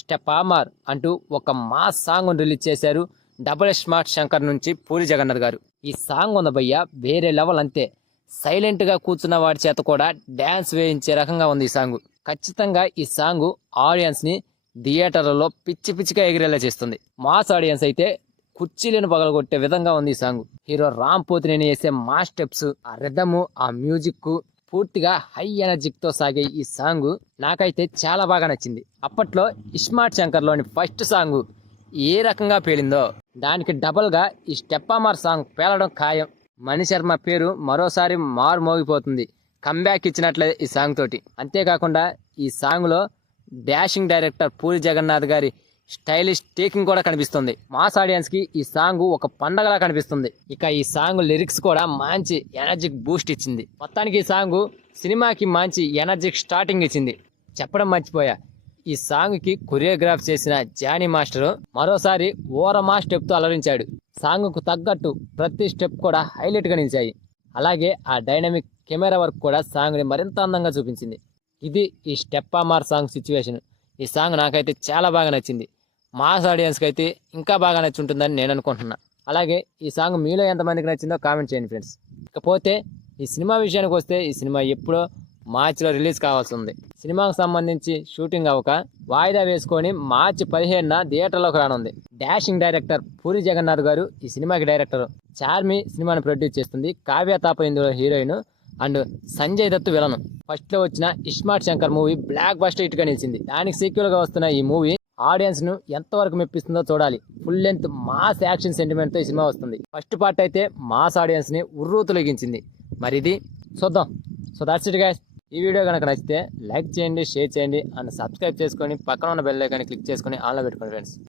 Step ఆమార్ అంటూ ఒక mass song release చేశారు డబుల్ స్మార్ట్ శంకర్ నుంచి పూరి జగన్నాథ్ గారు. ఈ సాంగ్ ఉంది భయ్య, వేరే లెవెల్. అంతే సైలెంట్ గా కూర్చున్న వాడి చేత కూడా డ్యాన్స్ వేయించే రకంగా ఉంది ఈ సాంగ్. ఖచ్చితంగా ఈ సాంగ్ ఆడియన్స్ ని థియేటర్లలో పిచ్చి పిచ్చిగా ఎగిరేలా చేస్తుంది. మాస్ ఆడియన్స్ అయితే కుర్చీలను పగలగొట్టే విధంగా ఉంది ఈ సాంగ్. హీరో రామ్ పోతినేని వేసే మా స్టెప్స్, ఆ రిథమ్, ఆ మ్యూజిక్ పూర్తిగా హై ఎనర్జిక్ తో సాగే ఈ సాంగ్ నాకైతే చాలా బాగా నచ్చింది. అప్పట్లో ఇస్మార్ట్ శంకర్ లోని ఫస్ట్ సాంగ్ ఏ రకంగా పేలిందో దానికి డబల్ గా ఈ స్టెప్ ఆమార్ సాంగ్ పేలడం ఖాయం. మణిశర్మ పేరు మరోసారి మారు మోగిపోతుంది కంబ్యాక్ ఇచ్చినట్లే ఈ సాంగ్ తోటి. అంతేకాకుండా ఈ సాంగ్ లో డాషింగ్ డైరెక్టర్ పూరి జగన్నాథ్ గారి స్టైలిష్ టేకింగ్ కూడా కనిపిస్తుంది. మాస్ ఆడియన్స్ కి ఈ సాంగ్ ఒక పండగలా కనిపిస్తుంది. ఇక ఈ సాంగ్ లిరిక్స్ కూడా మంచి ఎనర్జిక్ బూస్ట్ ఇచ్చింది. మొత్తానికి ఈ సాంగ్ సినిమాకి మంచి ఎనర్జిక్ స్టార్టింగ్ ఇచ్చింది. చెప్పడం మర్చిపోయా, ఈ సాంగ్ కి కొరియోగ్రాఫ్ చేసిన జానీ మాస్టర్ మరోసారి ఓరమా స్టెప్ తో అలరించాడు. సాంగ్ కు తగ్గట్టు ప్రతి స్టెప్ కూడా హైలైట్ గా నిలిచాయి. అలాగే ఆ డైనమిక్ కెమెరా వర్క్ కూడా సాంగ్ ని మరింత అందంగా చూపించింది. ఇది ఈ స్టెప్ ఆమార్ సాంగ్ సిచ్యువేషన్. ఈ సాంగ్ నాకైతే చాలా బాగా నచ్చింది. మాస్ ఆడియన్స్కి అయితే ఇంకా బాగా నచ్చుంటుందని నేను అనుకుంటున్నా. అలాగే ఈ సాంగ్ మీలో ఎంతమందికి నచ్చిందో కామెంట్ చేయండి ఫ్రెండ్స్. ఇకపోతే ఈ సినిమా విషయానికి వస్తే, ఈ సినిమా ఎప్పుడో మార్చిలో రిలీజ్ కావాల్సి ఉంది. సినిమాకు సంబంధించి షూటింగ్ అవ్వక వాయిదా వేసుకొని మార్చి 15న థియేటర్లోకి రానుంది. డాషింగ్ డైరెక్టర్ పూరి జగన్నాథ్ గారు ఈ సినిమాకి డైరెక్టర్. చార్మి సినిమాను ప్రొడ్యూస్ చేస్తుంది. కావ్య తాప ఇందులో heroine and Sanjay Dutt villain. First లో వచ్చిన iSmart Shankar movie block buster hit గా నిలిచింది. దానికి సీక్వెల్ గా వస్తున్న ఈ మూవీ ఆడియన్స్ ను ఎంతవరకు మెప్పిస్తుందో చూడాలి. Full length mass action sentiment తో ఈ సినిమా వస్తుంది. ఫస్ట్ పార్ట్ అయితే మాస్ ఆడియన్స్ ని ఉర్రూ తొలగించింది. మరి ఇది చూద్దాం. So that's it guys. ఈ వీడియో కనుక నచ్చితే లైక్ చేయండి, షేర్ చేయండి అండ్ సబ్స్క్రైబ్ చేసుకొని పక్కన ఉన్న బెల్ ఐకాన్ క్లిక్ చేసుకొని ఆన్లో పెట్టుకోండి ఫ్రెండ్స్.